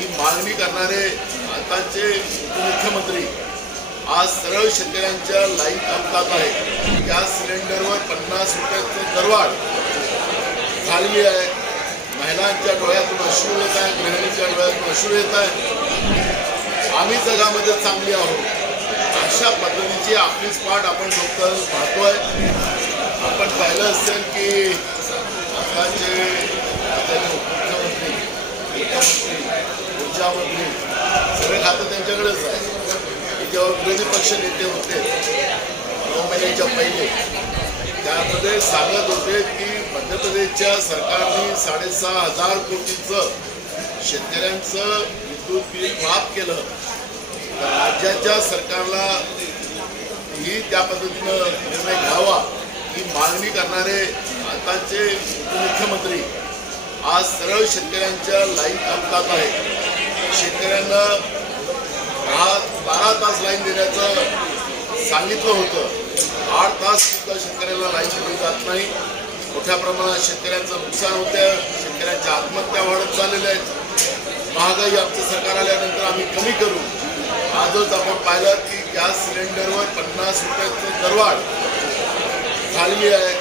ही मागणी करणारे आताचे उपमुख्यमंत्री आज सरळ शेतकऱ्यांच्या लाईन थांबतात आहे गॅस सिलेंडरवर पन्नास रुपयाचं दरवाढ झालेली आहे. महिलांच्या डोळ्यातून अश्रू येत आहे गृहिणीच्या डोळ्यातून अश्रू येत आहे आम्ही जगामध्ये चांगली आहोत. अशा पद्धतीची आपलीच पाठ आपण फक्त पाहतोय. आपण पाहिलं असेल की आताचे आताचे ऊर्जामंत्री सगळे खातं त्यांच्याकडेच आहे. जेव्हा विरोधी पक्ष नेते होते नऊ महिन्याच्या पहिले त्यामध्ये सांगत होते की मध्य प्रदेशच्या सरकारने साडेसहा हजार कोटीचं शेतकऱ्यांचं विद्युत बिल माफ केलं. तर राज्याच्या सरकारला ही त्या पद्धतीनं निर्णय घ्यावा ही मागणी करणारे आताचे उपमुख्यमंत्री आज सरळ शेतकऱ्यांच्या लाईन कापतात आहे. शेतकऱ्यांना दहा बारा तास लाईन देण्याचं सांगितलं होतं. आठ तास सुद्धा शेतकऱ्याला लाईन दिली जात नाही. मोठ्या प्रमाणात शेतकऱ्यांचं नुकसान होतं शेतकऱ्यांच्या आत्महत्या वाढत चाललेल्या आहेत. महागाई आमचं सरकार आल्यानंतर आम्ही कमी करू. आजच आपण पाहिलं की गॅस सिलेंडरवर पन्नास रुपयाचं दरवाढ झालेली आहे.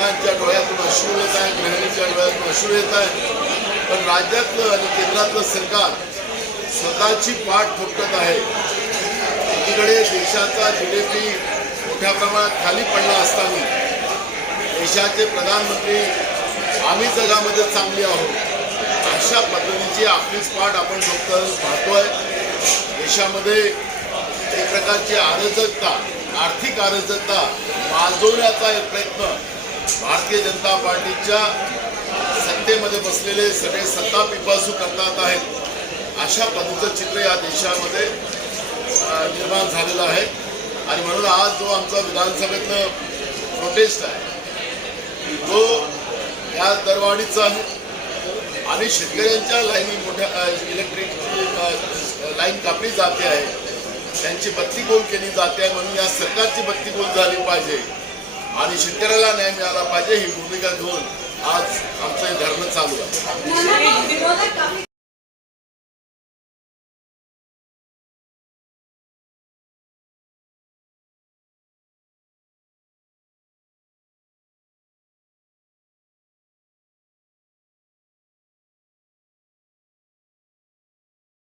मुलांच्या डोळ्यातून अश्रू येत आहे गृहिणीच्या डोळ्यातून अश्रू येत आहे. पण राज्यातलं आणि केंद्रातलं सरकार स्वतःची पाठ ठोकत आहे. एकीकडे देशाचा जी डी पी मोठ्या प्रमाणात खाली पडला असताना देशाचे प्रधानमंत्री आम्ही जगामध्ये चांगली आहोत. अशा पद्धतीची आपलीच पाठ आपण ठोकताना पाहतोय. देशामध्ये एक प्रकारची अराजकता आर्थिक अराजकता माजवण्याचा एक प्रयत्न भारतीय जनता पार्टीच्या सत्तेमध्ये बसलेले सगळे सत्ता पिपासू करतात आहेत. अशा पद्धतीचं चित्र या देशामध्ये निर्माण झालेलं आहे. आणि म्हणून आज जो आमचा विधानसभेतलं प्रोटेस्ट आहे तो या दरवाढीचा आहे. आणि शेतकऱ्यांच्या लाईनी मोठ्या इलेक्ट्रिक इलेक्ट्रिकची लाईन कापली जाते आहे. त्यांची बत्ती गोल केली जाते आहे म्हणून या सरकारची बत्ती गोल झाली पाहिजे. आणि शेतकऱ्याला न्याय मिळाला पाहिजे ही भूमिका घेऊन आज आमचं हे धरणं चालू आहे.